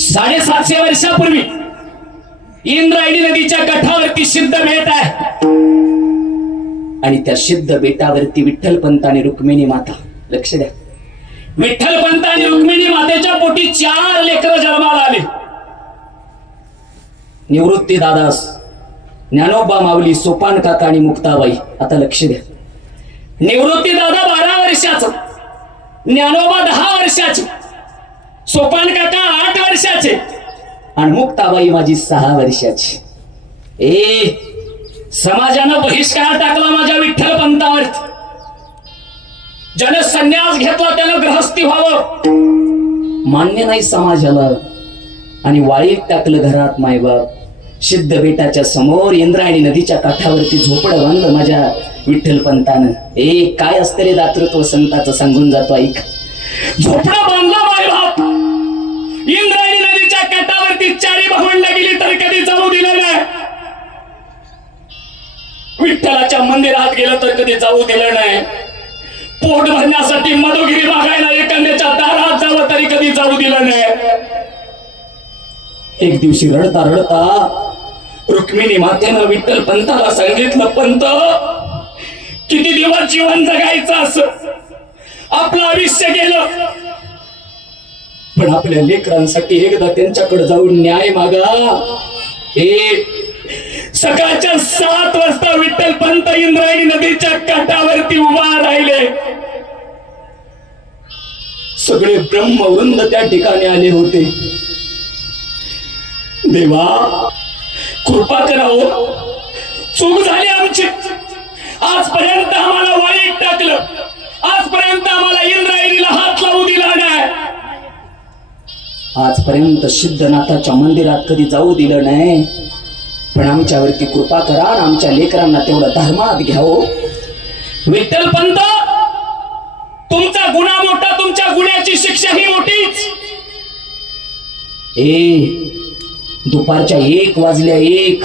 साडेसातशे वर्षापूर्वी इंद्रायणी नदीच्या काठावरती सिद्ध बेट आहे. आणि त्या सिद्ध बेटावरती विठ्ठल पंत आणि रुक्मिणी माता लक्ष द्या. विठ्ठल पंत आणि रुक्मिणी मातेच्या पोटी चार लेकर जन्माला आले. निवृत्ती दादास ज्ञानोबा माऊली सोपान काका आणि मुक्ताबाई आता लक्ष द्या. निवृत्ती दादा बारा वर्षाचा ज्ञानोबा दहा वर्षाचे. सोपान काका आठ वर्षाचे. आणि मुक्ताबाई माझी सहा वर्षाची. ए समाजानं बहिष्कार टाकला माझ्या विठ्ठल पंतावर ज्यानं संन्यास घेतला त्यानं ग्रहस्थी व्हावं. मान्य नाही समाजाला. आणि वाळीत टाकलं घरात मायबाप. सिद्ध बेटाच्या समोर इंद्रायणी नदीच्या काठावरती झोपडं बांधलं माझ्या विठ्ठल पंतानं ए काय असतं रे दातृत्व संताचं सांगून जातो ऐक. झोपडं बांधलं मायबाप. इंद्रायणी नदीच्या काठावरती चारी भावंड गेली तर कधी जाऊ दिलं नाही. विठ्ठलाच्या मंदिरात गेलं तर कधी जाऊ दिलं नाही. पोट भरण्यासाठी मधुगिरी मागायला एखाद्याच्या दारात जावं तरी कधी जाऊ दिलं नाही. एक दिवशी रडता रडता रुक्मिणी मातेनं विठ्ठल पंताला सांगितलं पंत किती दिवस जीवन जगायचं असं? आपलं आयुष्य गेलं. पण आपल्या लेकरांसाठी एकदा त्यांच्याकडे जाऊन न्याय मागा. हे सकाळच्या सात वाजता विठ्ठल पंत इंद्रायणी नदीच्या काठावरती उभा राहिले. सगळे ब्रह्मवृंद त्या ठिकाणी आले होते. देवा कृपा करावं. चूक झाली आमची. आजपर्यंत आम्हाला वाईट टाकलं. आजपर्यंत आम्हाला इंद्रायणीला हात लावू दिला नाही. आजपर्यंत सिद्धनाथाच्या मंदिरात कधी जाऊ दिलं नाही. पण आमच्यावरती कृपा करा आणि आमच्या लेकरांना तेवढं धर्मात घ्यावं विठ्ठल पंत तुमचा गुन्हा मोठा तुमच्या गुन्ह्याची शिक्षा ही मोठीच. ए दुपारच्या एक वाजल्या एक.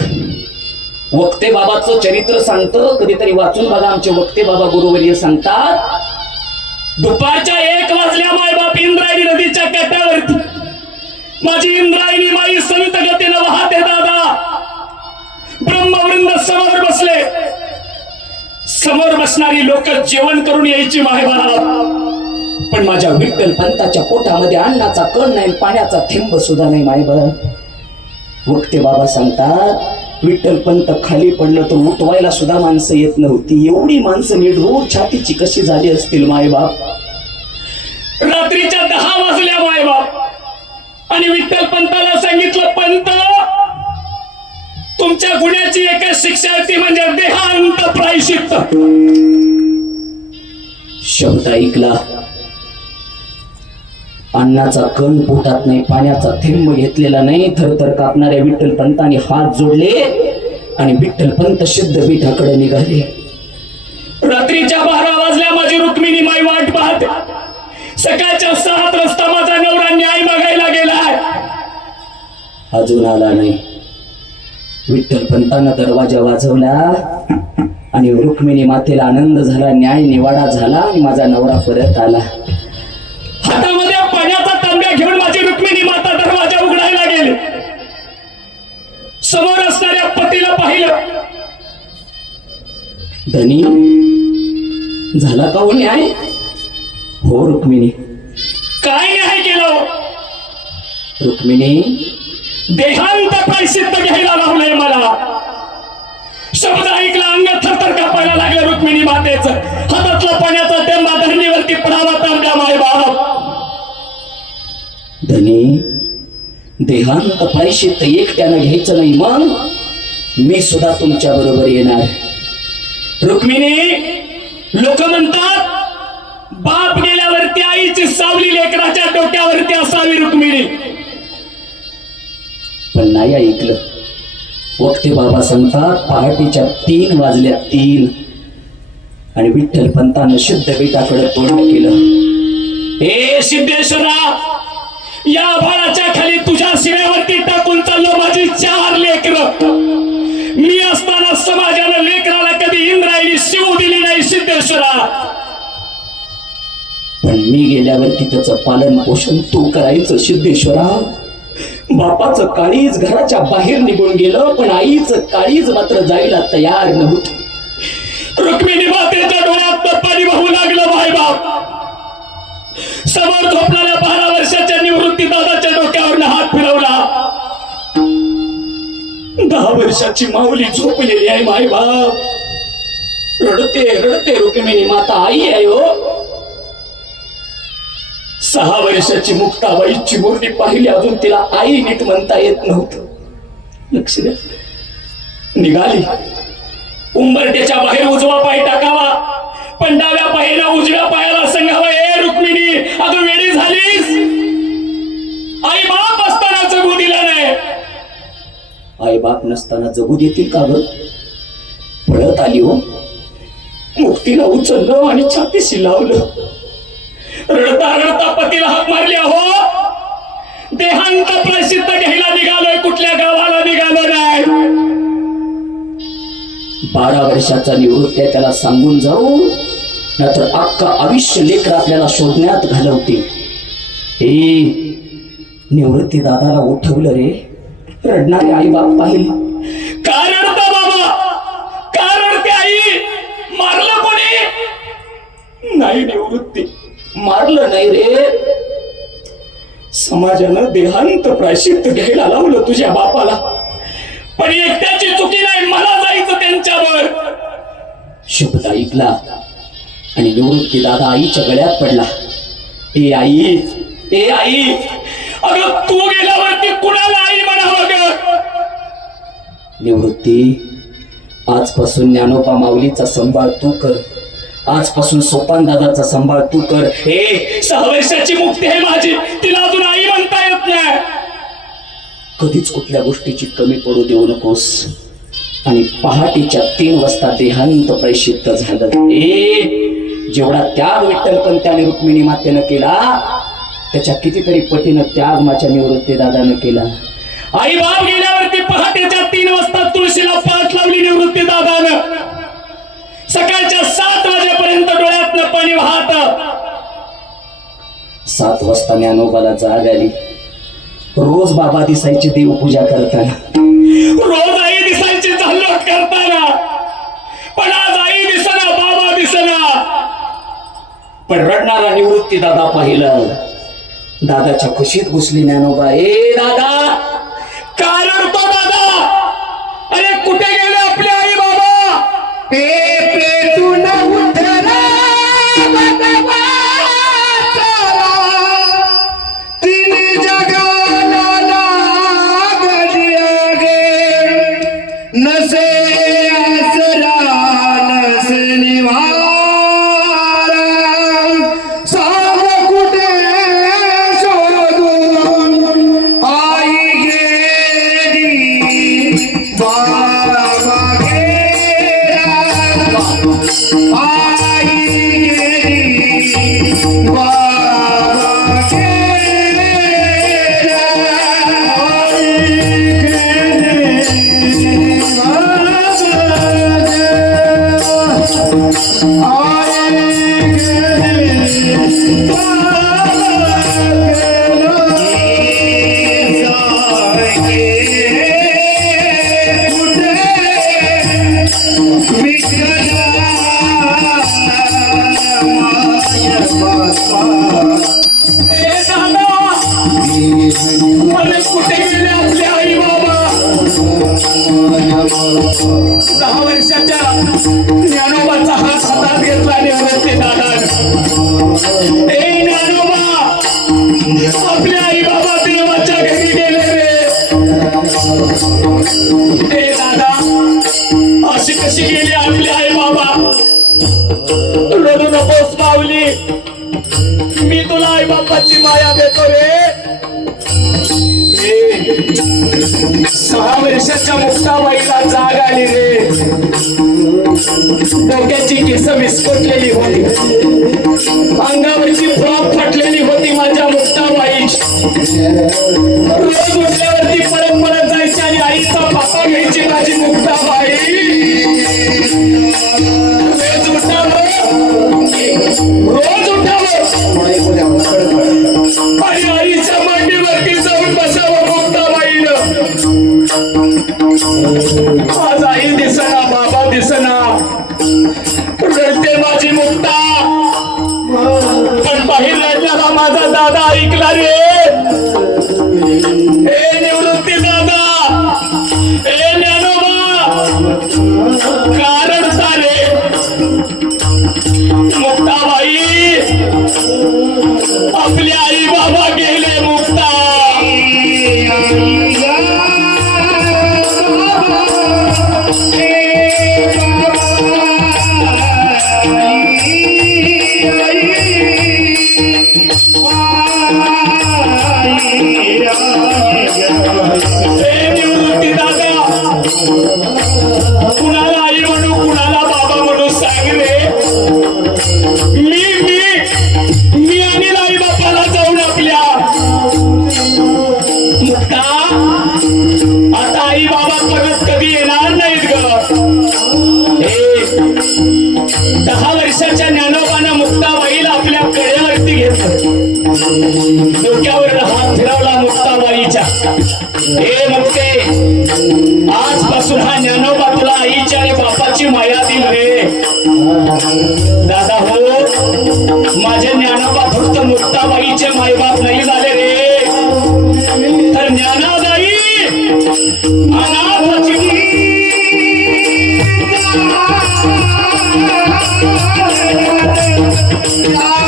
वक्ते बाबाचं चरित्र सांगतं कधीतरी वाचून बघा आमचे वक्ते बाबा गुरुवर्य सांगतात. दुपारच्या एक वाजल्या मायबाप इंद्रायणी नदीच्या काठावरती माझी इंद्रायणी माई संत गतीनं वाहते दादा. ब्रह्मवृंद समोर बसले. समोर बसणारी लोक जेवण करून यायची मायबाप पण माझ्या विठ्ठल पंताच्या पोटामध्ये अन्नाचा कण नाही पाण्याचा थेंब सुद्धा नाही मायबाप वक्ते बाबा सांगतात विठ्ठल पंत खाली पडलं तर उठवायला सुद्धा माणसं येत नव्हती. एवढी माणसं नीट रोज छातीची कशी झाली असतील मायबाप? आणि विठ्ठल पंताला सांगितलं पंत तुमच्या गुन्ह्याची एकच शिक्षा म्हणजे देहांत प्रायशित शब्द ऐकला. अन्नाचा कण पोटात नाही पाण्याचा थेंब घेतलेला नाही थरथर कापणाऱ्या विठ्ठल पंतांनी हात जोडले आणि विठ्ठल पंत सिद्ध पीठाकडे निघाले. रात्रीच्या बारा वाजल्या माझी रुक्मिणी माई वाट पाहते. सकाळच्या सात रस्ता माझा नवरा न्याय मागायला अजून आला नाही. विठ्ठल पंतांना दरवाजा वाजवला. आणि रुक्मिणी मातेला आनंद झाला न्याय निवाडा झाला आणि माझा नवरा परत आला. हातामध्ये पाण्याचा तांब्या घेऊन माझी रुक्मिणी माता दरवाजा उघडायला गेले. समोर असणाऱ्या पतीला पाहिलं. धनी झाला का हो न्याय? हो रुक्मिणी. काय न्याय केलं? रुक्मिणी देहांत प्रायश्चित्त घ्यायला लावलंय मला. शब्द ऐकला अंग थरथर कापायला लागलं रुक्मिणी मातेच. हातातला पाण्याचा टेंबा धरणीवरती पडावा तांब्या माय बाप. धनी देहांत प्रायश्चित्त एकट्यानं घ्यायचं नाही मग मी सुद्धा तुमच्या बरोबर येणार रुक्मिणी लोक म्हणतात बाप गेल्यावरती आईची सावली लेकराच्या डोक्यावरती असावी रुक्मिणी. पण नाही ऐकलं. वक्ते बाबा सांगतात पहाटेच्या तीन वाजल्या तीन. आणि विठ्ठल पंतानं शुद्ध बेटाकडे तोंड केलं. हे सिद्धेश्वरा या भाडाच्या खाली तुझ्या शिव्यावरती टाकून चाललो माझी चार लेकर. मी असताना समाजानं लेकराला कधी इंद्रायणी शिव दिली नाही सिद्धेश्वरा. पण मी गेल्यावरती त्याचं पालन पोषण तू करायचं सिद्धेश्वरा. बापाचं काळीज घराच्या बाहेर निघून गेलं पण आईचं काळीज मात्र जायला तयार नव्हतं. रुक्मिणी मातेच्या डोळ्यात पाणी वाहू लागलं भाई बाप. समोर झोपणाऱ्या बारा वर्षाच्या निवृत्ती दादाच्या डोक्यावर हात फिरवला. दहा वर्षाची माऊली झोपलेली आहे माय बाप. रडते रडते रुक्मिणी माता आई आहे हो. सहा वर्षाची मुक्ताबाईची मुर्ती पाहिली अजून तिला आई नीट म्हणता येत नव्हतं. लक्ष द्या. निघाली. उंबरट्याच्या बाहेर उजवा पाय टाकावा. पण डाव्या पायाला उजव्या पायाला सांगावा ए रुक्मिणी अजून वेळी झालीस. आई बाप असताना जगू दिला नाही. आई बाप नसताना जगू देतील का ग? पळत आली हो. मुक्तीला उचललं आणि छातीशी लावलं. रडता रडता पतीला हाक मारली हो देहांत प्रसिद्ध घ्यायला निघालोय कुठल्या गावाला निघालो नाही. बारा वर्षाचा निवृत्त त्याला सांगून जाऊ. नाहीतर अख्खा आयुष्य लेकर आपल्याला शोधण्यात घालवते हे निवृत्ती दादाला उठवलं रे. रडणारे आई बाप पाहिलं का बाबा? कारण ते आई मारलं कोणी? नाही निवृत्ती. मारलं नाही रे. समाजानं देहांत प्रायश्चित्त घ्यायला लावलं तुझ्या बापाला. पण एकट्याची चुकी नाही मला जायचं त्यांच्यावर. शब्द ऐकला आणि निवृत्ती दादा आईच्या गळ्यात पडला. ए आई ए आई अगं तू गेल्यावरती कुणाला आई म्हणावं ग? निवृत्ती आजपासून ज्ञानोपा माऊलीचा संभाळ तू कर. आजपासून सोपान दादाचा संभाळ तू कर. हे सहा वर्षाची मुक्ती आहे माझी. तिला अजून आई म्हणता येत नाही. कधीच कुठल्या गोष्टीची कमी पडू देऊ नकोस. आणि पहाटेच्या तीन वाजता देहांत प्रैशित झालं. ए जेवढा त्याग विठ्ठल पंत आणि रुक्मिणी मातेनं केला त्याच्या कितीतरी पटीनं त्याग माझ्या निवृत्ती दादानं केला. आई बाप गेल्यावरती पहाटेच्या तीन वाजता तुळशीला पाठ लावली निवृत्ती दादानं. सकाळच्या सात वाजेपर्यंत डोळ्यातलं पाणी वाहत. सात वाजता ज्ञानोबाला जाग आली. रोज बाबा दिसायची देवपूजा करताना. रोज आई दिसायची झालोट करताना. पण आज आई दिसना बाबा दिसना. पण रडणारा निवृत्ती दादा पाहिलं. दादाच्या खुशीत घुसली ज्ञानोबा. ए दादा दहा वर्षाच्या ज्ञानोबाचा हात हातात घेतला निवृत्ती दादा ए ज्ञानोबा आपल्या आई बाबा देवाच्या घरी गेले रे. ए दादा अशी कशी गेली आपली आई बाबा रडू नकोस माऊली. मी तुला आई बाबाची माया देतो रे. डोक्याची केस विस्कटलेली कुणाला आई म्हणू कुणाला बाबा म्हणू सांग रे. मी मी मी आणि आई बापाला जाऊन आपल्या मुक्ता आता आई बाबा परत कधी येणार नाहीत ग. हे दहा वर्षाच्या ज्ञानोबानं मुक्ताबाईला आपल्या कळ्यावरती घेतलं. डोक्यावर हात फिरवला. आईच्या. हे मुक्ते आजपासून हा ज्ञानोबा तुला आईच्या आणि बापाची माया दिल रे. दादा हो माझे ज्ञानोबा फक्त मुक्ताबाईचे मायबाप नाही झाले रे. तर ज्ञानाबाई अनाथाची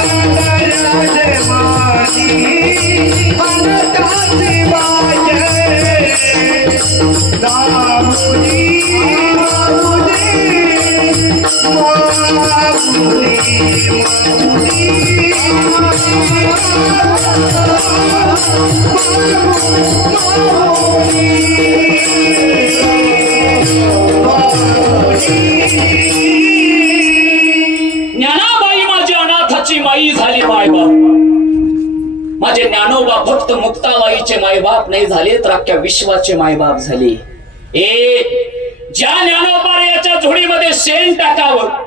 ज्ञानाबाई माझी अनाथाची माई झाली मायबाप. माझे ज्ञानोबा फक्त मुक्ताबाईचे मायबाप नाही झाले तर अख्ख्या विश्वाचे मायबाप झाले. ए ज्या ज्ञानोबा याच्या झोडीमध्ये शेण टाकावं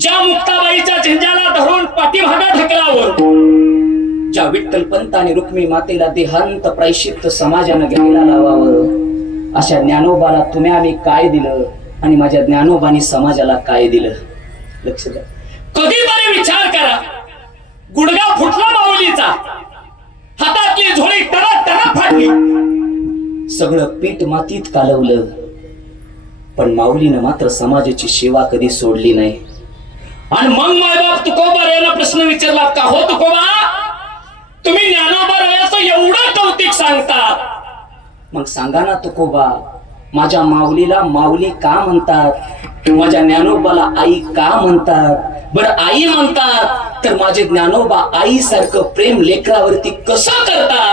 ज्या मुक्ताबाईच्या झेंजाला धरून पाठीभागा ढकलावं ज्या विठ्ठल पंत आणि रुक्मी मातेला देहांत प्रायश्चित्त समाजानं घ्यायला लावावं अशा ज्ञानोबाला तुम्ही आम्ही काय दिलं आणि माझ्या ज्ञानोबानी समाजाला काय दिलं? लक्ष द्या. कधीतरी विचार करा. गुडगा फुटला माऊलीचा. हातातली झोळी टरा टरा फाटली. सगळं पीठ मातीत कालवलं. पण माऊलीनं मात्र समाजाची सेवा कधी सोडली नाही. आणि मग मायबाप तुकोबा याला प्रश्न विचारला का हो तुकोबा तुम्ही ज्ञानोबा रायाचं एवढं कौतिक सांगता. मग सांगा ना तुकोबा माझ्या माऊलीला माऊली का म्हणतात? माझ्या ज्ञानोबाला आई का म्हणतात? बरं आई म्हणतात तर माझे ज्ञानोबा आई सारखं प्रेम लेकरावरती कसं करतात?